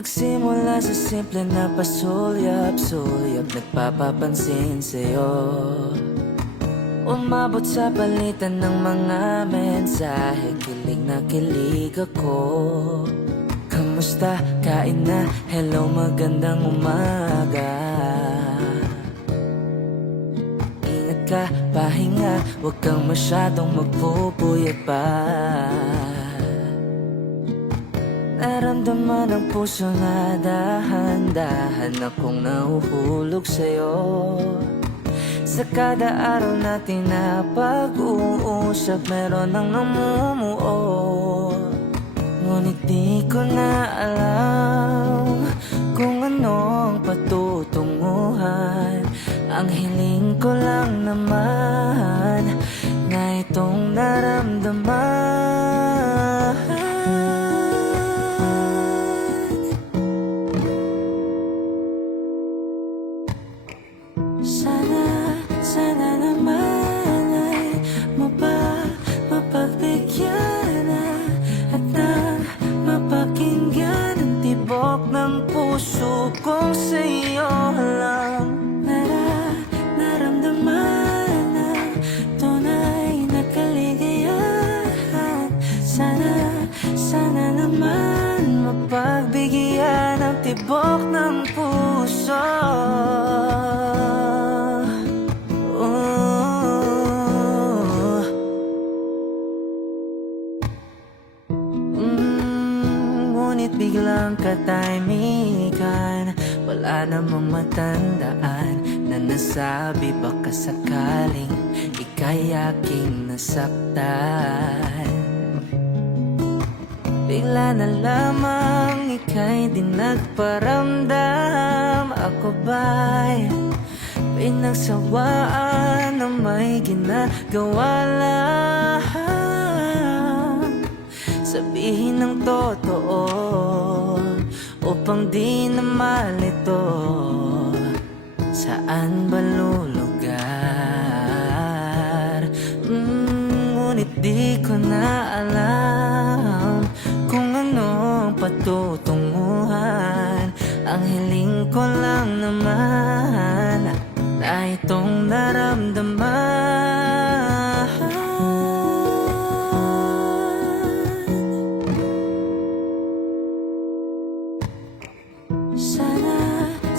Nagsimula sa simple na pasulyap-sulyap, nagpapapansin sa'yo. Umabot sa palitan ng mga mensahe, kilig na kilig ako. Kamusta? Kain na? Hello, magandang umaga. Ingat ka, pahinga, huwag kang masyadong magpupuyat pa. Naramdaman ang puso na dahan-dahan akong nahuhulog sa'yo. Sa kada araw natin na pag-uusap, meron ang namumuo. Ngunit di ko na alam kung ano ang patutunguhan. Ang hiling ko lang naman na itong naramdaman. Sana naman ay mapagbigyan na at nang mapakinggan ang tibok ng puso kong sa'yo lang. Naramdaman na tunay na kaligayahan. Sana naman mapagbigyan ang tibok ng puso. Ngunit biglang katahimikan, wala namang matandaan na nasabi baka sakaling ika'y aking nasaktan. Bigla na lamang ika'y di nagparamdam. Ako ba'y pinagsawaan na may ginagawa lang? Sabihin ng totoo upang di na malito. Saan ba lulugar? Ngunit di ko na alam kung anong patutunguhan. Ang hiling ko lang naman na itong naramdaman.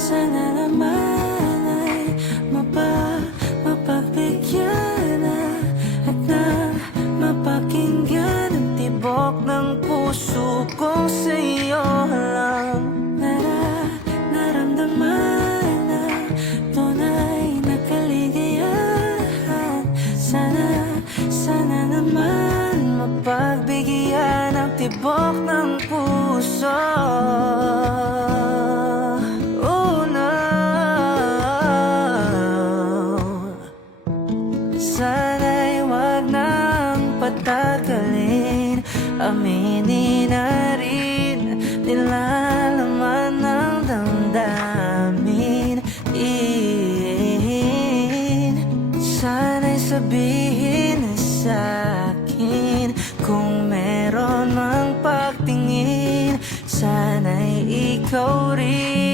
Sana naman ay mapagbigyan na at nang mapakinggan ang tibok ng puso kong sa'yo lang. Naramdaman na tunay na kaligayahan. Sana naman mapagbigyan ang tibok ng puso. Sana'y wag nang patagalin, aminin na rin nilalaman ng damdamin. Sana'y sabihin na sa'kin kung meron mang pagtingin. Sana'y ikaw rin.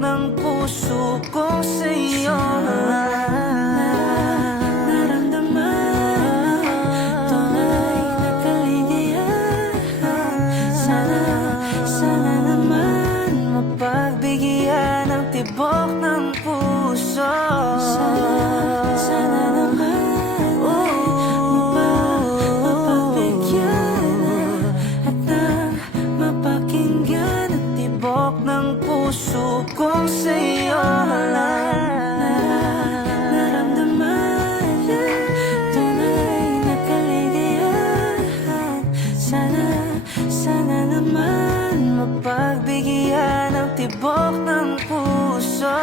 Ng puso kong sa'yo naramdaman tunay na kaligayahan. Sana naman mapagbigyan ang tibok ng puso. Sana naman mapagbigyan at nang mapakinggan ang tibok ng puso kong sa'yo naramdaman tunay na kaligayahan. Sana naman mapagbigyan ang tibok ng puso.